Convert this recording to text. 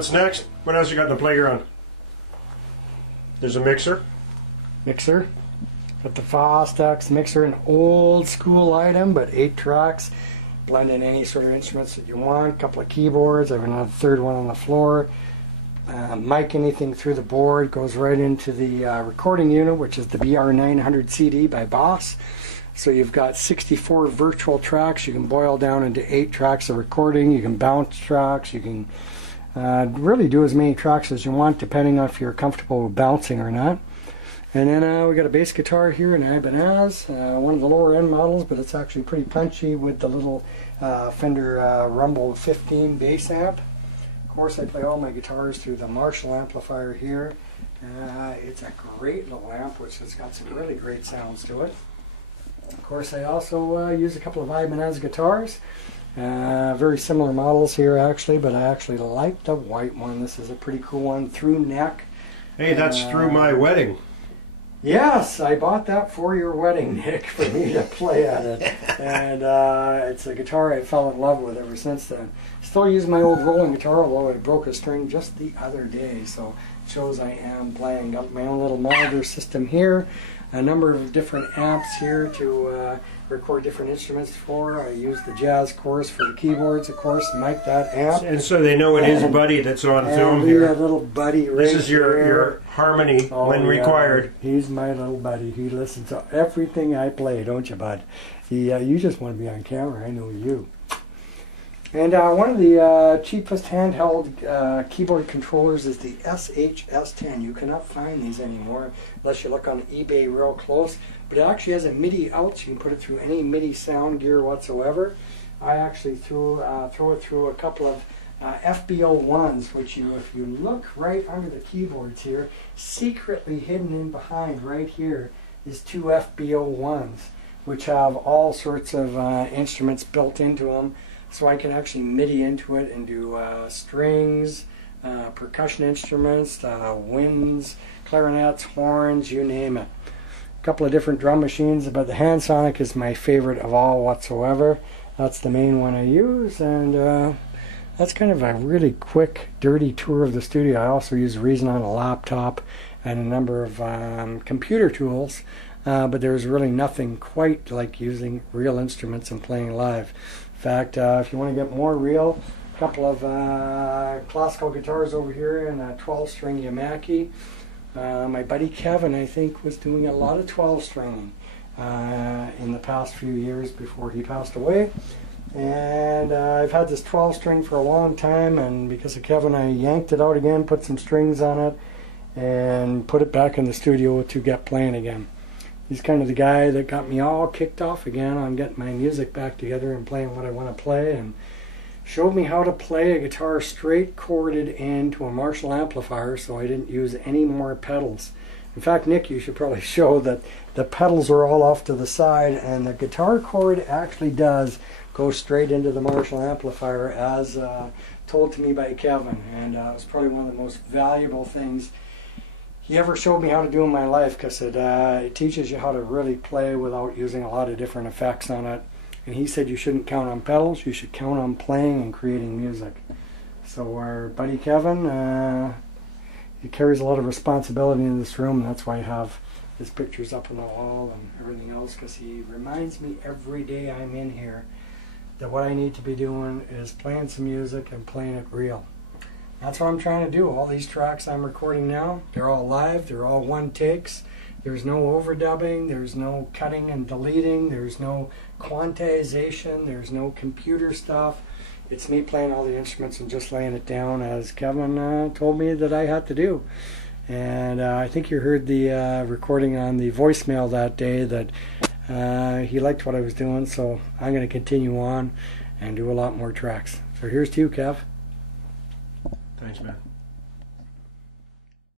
What's next? What else you got in the playground? There's a mixer. Mixer. Got the Fostex mixer, an old school item, but 8 tracks. Blend in any sort of instruments that you want. A couple of keyboards. I have another third one on the floor. Mic anything through the board. Goes right into the recording unit, which is the BR900 CD by Boss. So you've got 64 virtual tracks. You can boil down into 8 tracks of recording. You can bounce tracks. You can really do as many tracks as you want, depending on if you're comfortable with bouncing or not. And then we got a bass guitar here, an Ibanez, one of the lower end models, but it's actually pretty punchy with the little Fender Rumble 15 bass amp. Of course, I play all my guitars through the Marshall amplifier here. It's a great little amp, which has got some really great sounds to it. Of course, I also use a couple of Ibanez guitars. Very similar models here, actually, but I actually like the white one. This is a pretty cool one, through neck. Hey, that's through my wedding. Yes, I bought that for your wedding, Nick, for me to play at it. And it's a guitar I fell in love with ever since then. Still use my old rolling guitar, although I broke a string just the other day, so it shows I am playing. Got my own little monitor system here, a number of different amps here to record different instruments for. I use the Jazz Chorus for the keyboards, of course, mic that amp. And so they know it is Buddy that's on film here. That little Buddy right This is your harmony when required. He's my little buddy. He listens to everything I play, don't you, bud? You just want to be on camera. I know you. And one of the cheapest handheld keyboard controllers is the SHS10. You cannot find these anymore unless you look on eBay real close. But it actually has a MIDI out, so you can put it through any MIDI sound gear whatsoever. I actually throw it through a couple of FBO1s, which if you look right under the keyboards here, secretly hidden in behind right here is 2 FBO1s, which have all sorts of instruments built into them. So I can actually MIDI into it and do strings, percussion instruments, winds, clarinets, horns, you name it. A couple of different drum machines, but the Hansonic is my favorite of all whatsoever. That's the main one I use, and that's kind of a really quick, dirty tour of the studio. I also use Reason on a laptop and a number of computer tools, but there's really nothing quite like using real instruments and playing live. In fact, if you want to get more real, a couple of classical guitars over here and a 12-string Yamaki. My buddy Kevin, I think, was doing a lot of 12-stringing in the past few years before he passed away. And I've had this 12-string for a long time, and because of Kevin, I yanked it out again, put some strings on it, and put it back in the studio to get playing again. He's kind of the guy that got me all kicked off again on getting my music back together and playing what I want to play, and showed me how to play a guitar straight chorded into a Marshall amplifier, so I didn't use any more pedals. In fact, Nick, you should probably show that the pedals are all off to the side, and the guitar cord actually does go straight into the Marshall amplifier, as told to me by Kevin, and it was probably one of the most valuable things he ever showed me how to do in my life, because it teaches you how to really play without using a lot of different effects on it. And he said you shouldn't count on pedals, you should count on playing and creating music. So our buddy Kevin, he carries a lot of responsibility in this room, and that's why I have his pictures up on the wall and everything else, because he reminds me every day I'm in here that what I need to be doing is playing some music and playing it real. That's what I'm trying to do. All these tracks I'm recording now, they're all live, they're all one takes. There's no overdubbing, there's no cutting and deleting, there's no quantization, there's no computer stuff. It's me playing all the instruments and just laying it down as Kevin told me that I had to do. And I think you heard the recording on the voicemail that day that he liked what I was doing, so I'm going to continue on and do a lot more tracks. So here's to you, Kev. Thanks, man.